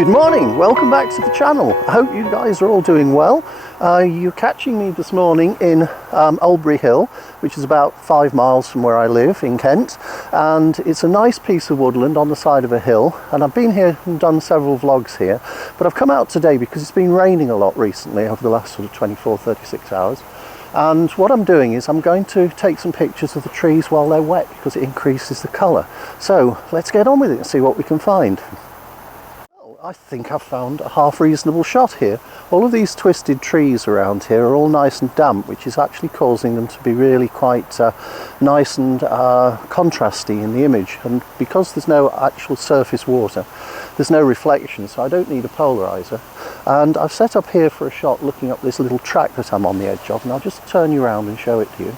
Good morning, welcome back to the channel. I hope you guys are all doing well. You're catching me this morning in Oldbury Hill, which is about 5 miles from where I live in Kent, and it's a nice piece of woodland on the side of a hill, and I've been here and done several vlogs here, but I've come out today because it's been raining a lot recently over the last sort of 24-36 hours. And what I'm doing is I'm going to take some pictures of the trees while they're wet because it increases the colour. So let's get on with it and see what we can find. I think I've found a half reasonable shot here. All of these twisted trees around here are all nice and damp, which is actually causing them to be really quite nice and contrasty in the image. And because there's no actual surface water, there's no reflection, so I don't need a polarizer. And I've set up here for a shot looking up this little track that I'm on the edge of, and I'll just turn you around and show it to you.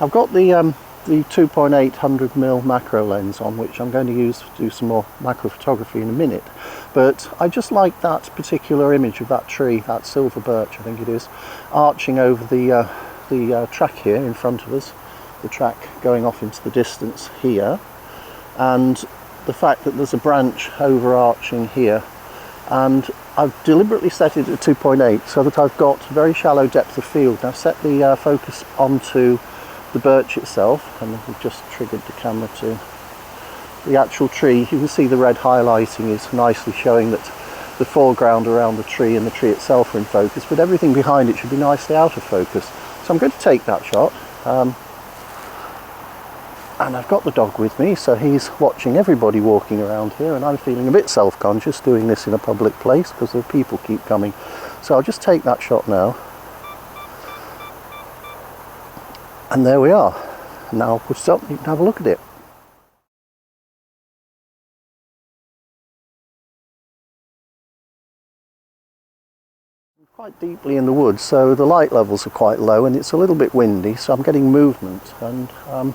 I've got the 2.8 macro lens on, which I'm going to use to do some more macro photography in a minute, but I just like that particular image of that tree, that silver birch I think it is, arching over the track here in front of us, the track going off into the distance here, and the fact that there's a branch overarching here, and I've deliberately set it at 2.8 so that I've got very shallow depth of field. Now I've set the focus onto the birch itself, and we've just triggered the camera to the actual tree. You can see the red highlighting is nicely showing that the foreground around the tree and the tree itself are in focus, but everything behind it should be nicely out of focus. So I'm going to take that shot, and I've got the dog with me, so he's watching everybody walking around here, and I'm feeling a bit self-conscious doing this in a public place because the people keep coming. So I'll just take that shot now. And there we are. Now I'll push up and you can have a look at it. I'm quite deeply in the woods, so the light levels are quite low and it's a little bit windy, so I'm getting movement, and I'm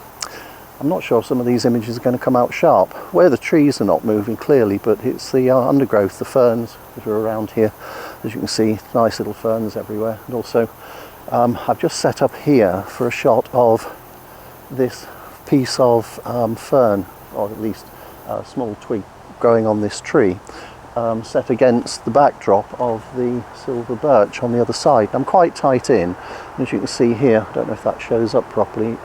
not sure some of these images are going to come out sharp. Where the trees are not moving clearly, but it's the undergrowth, the ferns that are around here. As you can see, nice little ferns everywhere, and also I've just set up here for a shot of this piece of fern, or at least a small twig growing on this tree, set against the backdrop of the silver birch on the other side. I'm quite tight in, as you can see here. I don't know if that shows up properly.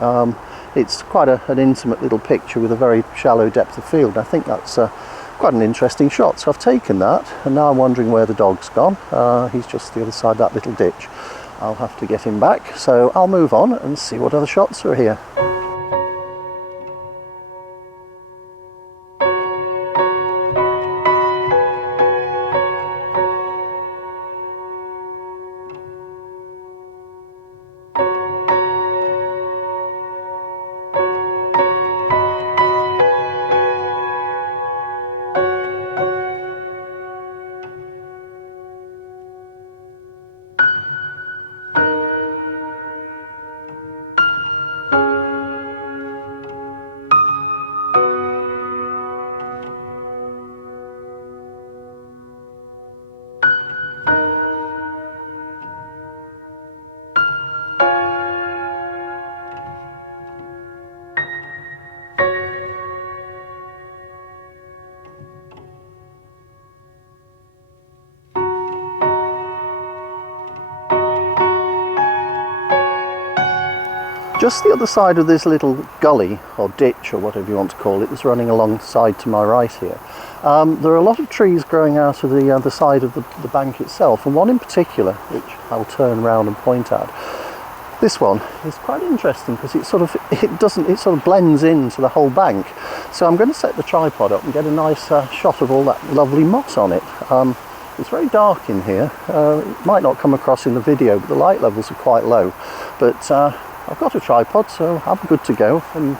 It's quite an intimate little picture with a very shallow depth of field. I think that's quite an interesting shot. So I've taken that, and now I'm wondering where the dog's gone. He's just the other side of that little ditch. I'll have to get him back, so I'll move on and see what other shots are here. Just the other side of this little gully, or ditch, or whatever you want to call it, that's running alongside to my right here. There are a lot of trees growing out of the other side of the bank itself, and one in particular, which I'll turn around and point at. This one is quite interesting because it sort of blends into the whole bank. So I'm going to set the tripod up and get a nice shot of all that lovely moss on it. It's very dark in here. It might not come across in the video, but the light levels are quite low. But I've got a tripod, so I'm good to go, and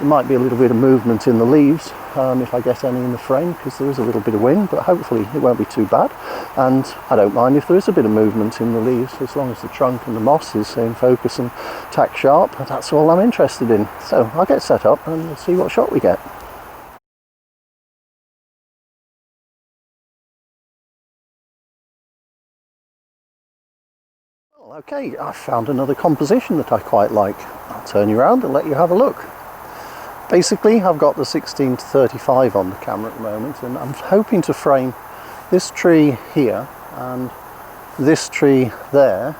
there might be a little bit of movement in the leaves if I get any in the frame, because there is a little bit of wind, but hopefully it won't be too bad. And I don't mind if there is a bit of movement in the leaves, as long as the trunk and the moss is in focus and tack sharp. That's all I'm interested in. So I'll get set up and we'll see what shot we get. Okay, I found another composition that I quite like. I'll turn you around and let you have a look. Basically, I've got the 16 to 35 on the camera at the moment, and I'm hoping to frame this tree here and this tree there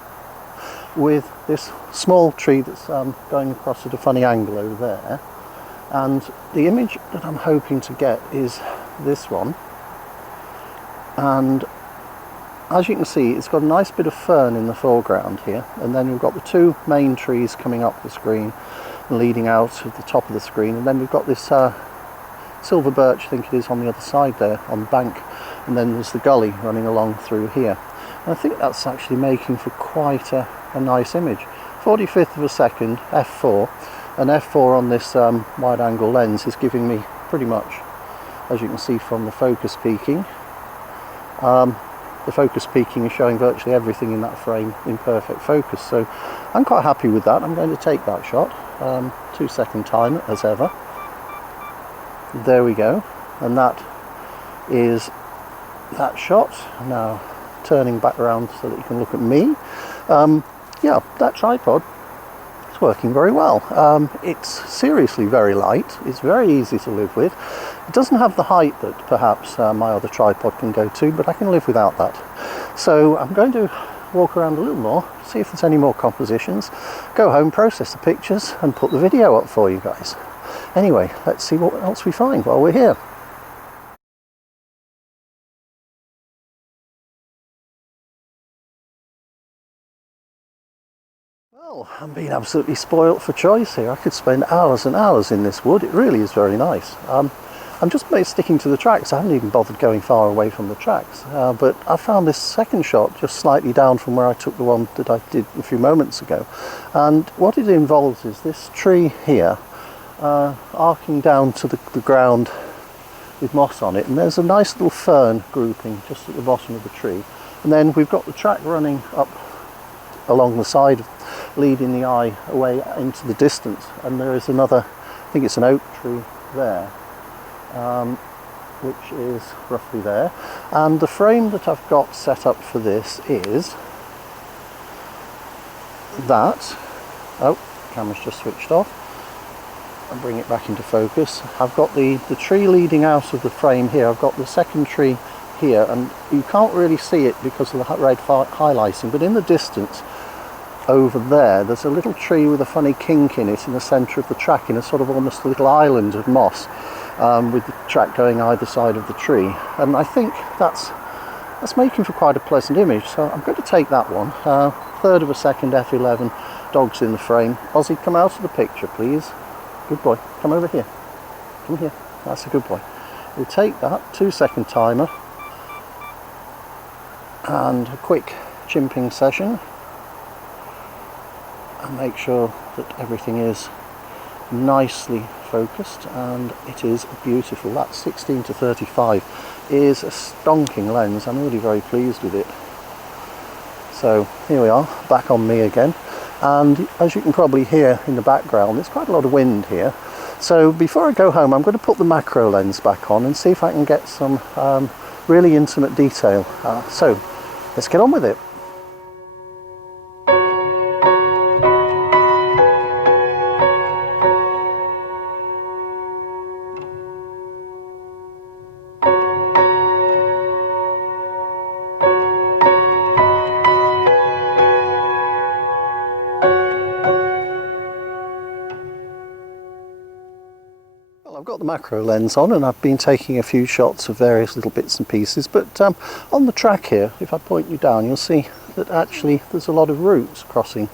with this small tree that's going across at a funny angle over there. And the image that I'm hoping to get is this one, and as you can see, it's got a nice bit of fern in the foreground here, and then we've got the two main trees coming up the screen and leading out at the top of the screen, and then we've got this silver birch, I think it is, on the other side there on the bank, and then there's the gully running along through here. And I think that's actually making for quite a nice image. 45th of a second, f4, and f4 on this wide angle lens is giving me pretty much, as you can see from the focus peaking, the focus peaking is showing virtually everything in that frame in perfect focus, so I'm quite happy with that. I'm going to take that shot, 2-second timer as ever. There we go, and that is that shot. Now turning back around so that you can look at me. Yeah, that tripod is working very well. It's seriously very light, it's very easy to live with. It doesn't have the height that perhaps my other tripod can go to, but I can live without that. So I'm going to walk around a little more, see if there's any more compositions, go home, process the pictures and put the video up for you guys. Anyway, let's see what else we find while we're here. Well, I'm being absolutely spoilt for choice here. I could spend hours and hours in this wood. It really is very nice. I'm just sticking to the tracks. I haven't even bothered going far away from the tracks, but I found this second shot just slightly down from where I took the one that I did a few moments ago, and what it involves is this tree here arcing down to the ground with moss on it, and there's a nice little fern grouping just at the bottom of the tree, and then we've got the track running up along the side, leading the eye away into the distance, and there is another, I think it's an oak tree there, which is roughly there, and the frame that I've got set up for this is that. Oh, camera's just switched off. I'll bring it back into focus. I've got the tree leading out of the frame here. I've got the second tree here, and you can't really see it because of the red highlighting, but in the distance over there's a little tree with a funny kink in it in the centre of the track, in a sort of almost a little island of moss, with the track going either side of the tree, and I think that's making for quite a pleasant image. So I'm going to take that one, 1/3 of a second, f11, dogs in the frame. Ozzy, come out of the picture please, good boy, come over here, come here, that's a good boy. We'll take that, 2-second timer and a quick chimping session, and make sure that everything is nicely focused, and it is beautiful. That 16 to 35 is a stonking lens. I'm really very pleased with it. So here we are, back on me again, and as you can probably hear in the background, there's quite a lot of wind here. So before I go home, I'm going to put the macro lens back on and see if I can get some really intimate detail. So let's get on with it. I've got the macro lens on and I've been taking a few shots of various little bits and pieces, but on the track here, if I point you down, you'll see that actually there's a lot of roots crossing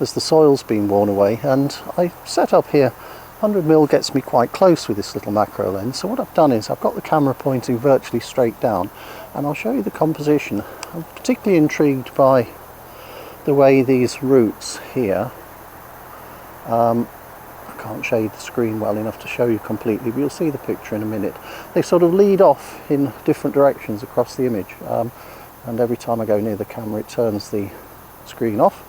as the soil's been worn away, and I set up here, 100mm gets me quite close with this little macro lens. So what I've done is I've got the camera pointing virtually straight down, and I'll show you the composition. I'm particularly intrigued by the way these roots here, I can't shade the screen well enough to show you completely, but you'll see the picture in a minute. They sort of lead off in different directions across the image, and every time I go near the camera it turns the screen off.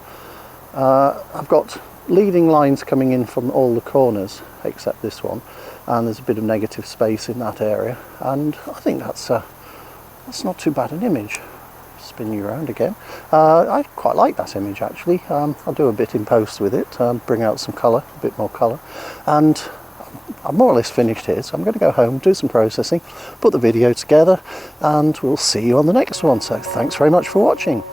I've got leading lines coming in from all the corners except this one, and there's a bit of negative space in that area, and I think that's not too bad an image. Spin you around again. I quite like that image actually. I'll do a bit in post with it, bring out some colour, a bit more colour, and I'm I'm more or less finished here, so I'm going to go home, do some processing, put the video together, and we'll see you on the next one. So thanks very much for watching.